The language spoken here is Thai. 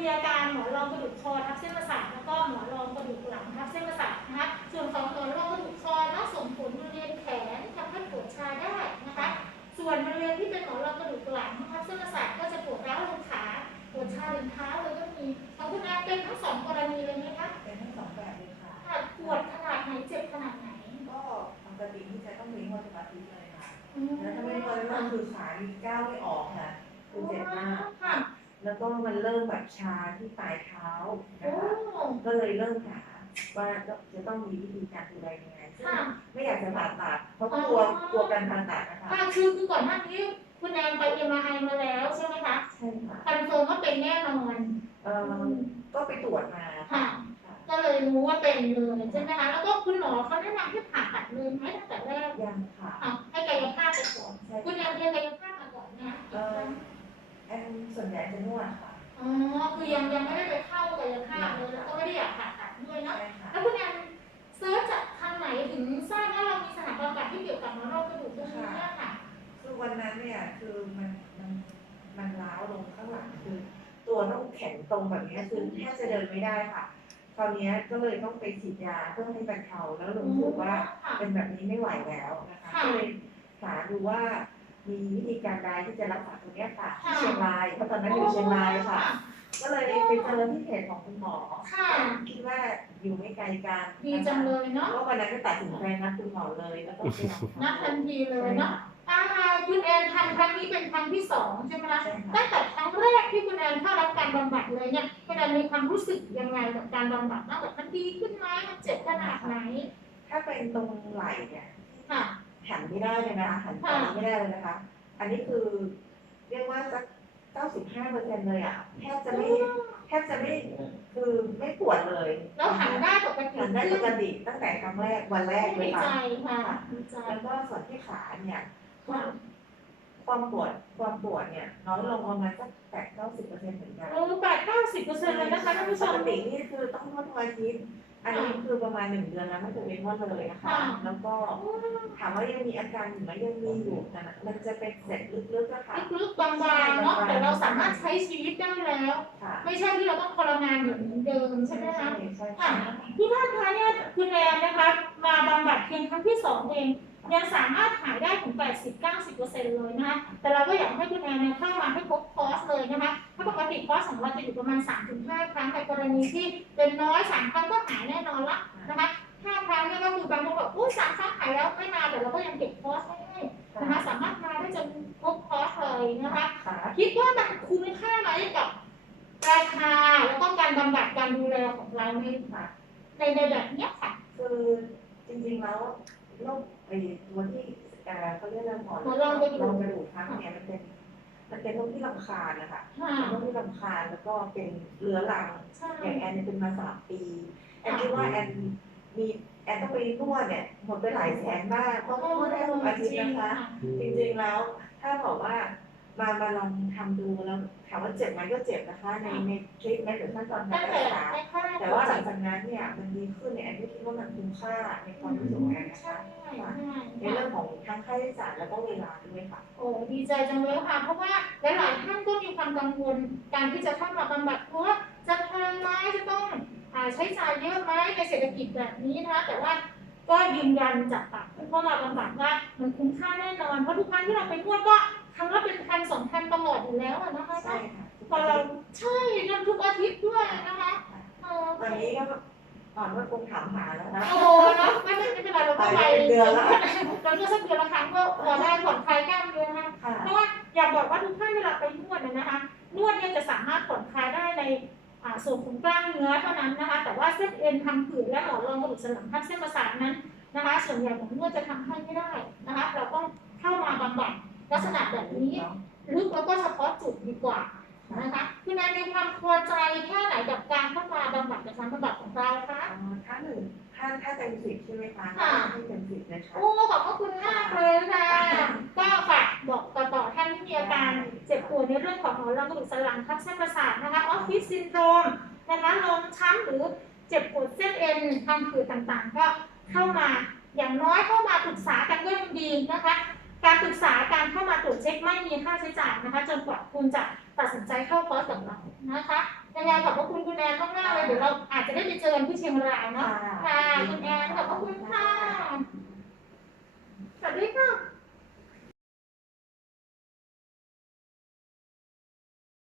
คือมีอาการหมอนรองกระดูกคอทับเส้นประสาทแล้วก็หมอนรองกระดูกหลังทับเส้นประสาทนะคะ ส่วนของหมอนรองกระดูกคอก็ส่งผลบริเวณแขนทำให้ปวดชาได้นะคะ ส่วนบริเวณที่เป็นหมอนรองกระดูกหลังทับเส้นประสาทก็จะปวดร้าวลงขาปวดชาถึงเท้าเลยก็มีของคุณอาเป็นทั้งสองกรณีเลยไหมคะเป็นทั้งสองแบบเลยค่ะค่ะปวดขนาดไหนเจ็บขนาดไหนก็ปกติที่จะต้องมีนวดทุกอาทิตย์เลยค่ะอืมแล้วถ้าไม่ได้นวดก็คือขามีก้าวไม่ออกค่ะคือเจ็บมากค่ะ แล้วก็มันเริ่มแบบชาที่ปลายเท้าโอ้นะคะก็เลยเริ่มหาว่าจะต้องมีวิธีการดูแลยังไงซึ่งค่ะไม่อยากจะผ่าตัดเพราะกลัวกลัวการผ่าตัดนะคะค่ะคือคือก่อนหน้านี้คุณแอนไปเอ็มไอมาแล้วใช่ไหมคะใช่ค่ะคอนเฟิร์มว่าเป็นแน่นอนเอ่อก็ไปตรวจมาค่ะ ก็เลยรู้ว่าเป็นเลยใช่ไหมคะแล้วก็คุณหมอเขาแนะนำให้ผ่าตัดเลยไหมตั้งแต่แรกยังค่ะอะให้กายภาพไปก่อนใช่คุณแอนเรียนกายภาพมาก่อนนะเอ่อแอน ส่วนใหญ่จะนวดค่ะอ๋อคือยังยังไม่ได้ไปเข้ากายภาพเลยแล้วก็ไม่ได้อยากผ่าตัดด้วยเนาะใช่ค่ะ แล้วคุณแอนเซิร์ชจากทางไหนถึงทราบว่าเรามีสถานบำบัดที่เกี่ยวกับมะเร็งกระดูกตรงนี้เนี่ยค่ะคือวันนั้นเนี่ยคือมันมันมันล้าวลงข้างหลังคือ ตัวต้องแข็งตรงแบบนี้คือแทบจะเดินไม่ได้ค่ะ คราวเนี้ยก็เลยต้องไปฉีดยาเพื่อให้บรรเทาแล้วรู้สึกว่าค่ะ เป็นแบบนี้ไม่ไหวแล้วนะคะค่ะ ก็เลยหาดูว่า มีวิธีการใดที่จะรักษาตรงเนี้ยค่ะที่ค่ะเชียงรายเพราะตอนนั้นอยู่เชียงรายค่ะ ก็เลยไปเจอที่เพจของคุณหมอค่ะ คิดว่าอยู่ไม่ไกลกันดีจังเลยเนาะก็วันนั้นก็ตัดสินใจนัดคุณหมอเลยแล้วก็ไปลองทำนัดทันทีเลยเนาะอ่าคุณแอนทำครั้งนี้เป็นครั้งที่สองใช่ไหมคะใช่ค่ะตั้งแต่ครั้งแรกที่คุณแอนเข้ารับการบำบัดเลยเนี่ยคุณแอนมีความรู้สึกยังไงกับการบำบัดบ้างแบบมันดีขึ้นไหมมันเจ็บขนาดไหนถ้าเป็นตรงไหล่เนี่ยค่ะ หันไม่ได้เลยนะคะหันไปไม่ได้เลยนะคะ อันนี้คือเรียกว่าสักเก้าสิบห้าเปอร์เซ็นต์เลยอะแทบจะไม่แทบจะไม่คือไม่ปวดเลยแล้วหันได้ปกติหันได้ปกติตั้งแต่ครั้งแรกวันแรกเลดียใจค่ะค่ะดีใจแล้วก็ส่วนที่ขาเนี่ยก็ค่ะความปวดความปวดเนี่ยน้อยลงประมาณสักแปดเก้าสิบเปอร์เซ็นต์เหมือนกันโอ้แปดเก้าสิบเปอร์เซ็นต์เลยนะคะท่านผู้ชปมกตินี่คือต้องนวดทุกอาทิตย์อันนี้คือประมาณหนึ่งเดือนแล้วไม่เคยเป็นนวดเลยนะคะค่ะแล้วก็ ถามว่ายังมีอาการอยู่ไหมยังมีอยู่แต่มันจะเป็นเศษลึกๆอะค่ะลึกๆบางๆเนาะแต่เราสามารถใช้ชีวิตได้แล้ว ค่ะไม่ใช่ที่เราต้องทรมานอยู่เหมือนเดิมใช่ไหมคะใช่ค่ะค่ะที่ท่านคะเนี่ยคุณแอนนะคะ มาบำบัดเพียงครั้งที่สองเองยังสามารถหายได้ถึง 80-90%เลยนะคะ แต่เราก็อยากให้คุณแอนเนี่ยเข้ามาให้ครบคอร์สเลยนะคะ ถ้าปกติคอร์สของเราจะอยู่ประมาณ 3-5 ครั้งแต่กรณีที่เป็นน้อย 3 ครั้งก็หายแน่นอนละนะคะ กอุ้ยสามครั้งหายแล้วไม่มาแต่เราก็ยังเก็บคอร์สไว้ให้นะคะสามารถมาได้จนครบคอร์สเลยนะคะค่ะคิดว่ามันคุ้มค่าไหมกับราคาแล้วก็การบำบัดการดูแลของเราในค่ะในในแบบเนี้ยค่ะคือจริงๆแล้วโรคไอ้ตัวที่เอ่อเขาเรียกว่าหมอนหมอนรองกระดูกรองกระดูกทับเนี่ยมันเป็นมันเป็นโรคที่ลำคาญนะคะค่ะเป็นโรคที่ลำคาญแล้วก็เป็นเรื้อรังใช่อย่างแอนเนี่ยเป็นมาสามปี แอนคิดว่าแอนมี แอนต้องไปนวดเนี่ยหมดไปหลายแสนมากเพราะนวดได้ทุกอาทิตย์นะคะ จริงๆแล้วถ้าบอกว่ามามาลองทำดูแล้วถามว่าเจ็บไหมก็เจ็บนะคะ ในในทริปในหรือขั้นตอนตั้กางรแต่รักษาในค่ายแต่ว่าหลังจากนั้นเนี่ยมันดีขึ้นเนี่ยแอนก็คิดว่ามันคุ้มค่าในความรู้สึกของแอนนะใช่คะใช่ในเรื่องของทั้งค่าใช้จ่ายแล้วก็เวลาด้วยค่ะ โอ้ดีใจจังเลยค่ะ เพราะว่าหลายๆท่านก็มีความกังวลการที่จะเข้ามาบำบัดเพราะว่าจะแพงไหมจะต้อง อ่าใช้จ่ายเยอะไหมในเศรษฐกิจแบบนี้นะคะแต่ว่าก็ยืนยันจากปากผู้เข้ามาบำบัดว่ามันคุ้มค่าแน่นอนเพราะทุกครั้งที่เราไปนวดก็ครั้งละเป็นพันสองพันตลอดอยู่แล้วอะนะคะใช่ค่ะพอเราใช่เงินทุกอาทิตย์ด้วยนะคะเออตอนนี้ก็ก่อนว่าคงถามหาแล้วนะโอ้เนาะไม่ไม่ไม่เป็นไรเราก็ไปไปเป็นเดือนละเราก็สักเดือนละครั้งก็พอได้ผ่อนคลายกล้ามเนื้อนะคะค่ะเพราะว่าอยากบอกว่าทุกท่านเวลาไปนวดเนี่ยนะ ส่วนของกล้ามเนื้อเท่านั้นนะคะ แต่ว่าเส้นเอ็นทางผืดและหมอนรองกระดูกสันหลังทับเส้นประสาทนั้นนะคะ ส่วนใหญ่ของนวดจะทำให้ไม่ได้นะคะ เราต้องเข้ามาบำบัดลักษณะแบบนี้ลึกแล้วก็เฉพาะจุดดีกว่านะคะคุณแอนมีความพอใจแค่ไหนกับการเข้ามาบำบัดกับการบำบัดของเราคะอ่าถ้าหนึ่งถ้าถ้าเต็มสิบใช่ไหมคะ ของหมอนรองกระดูกสันหลังทับเส้นประสาทนะคะออฟฟิศซินโดรมนะคะลมช้ำหรือเจ็บปวดเส้นเอ็นทางผืดต่างๆ ก็เข้ามาอย่างน้อยเข้ามาปรึกษากันก็ยังดีนะคะการปรึกษาการเข้ามาตรวจเช็คไม่มีค่าใช้จ่ายนะคะ จนกว่าคุณจะตัดสินใจเข้าคอร์สกับเรานะคะในยังไงขอบพระคุณคุณแอนมากๆเลยเดี๋ยวเราอาจจะได้ไปเจอกันที่เชียงรายเนาะค่ะคุณแอน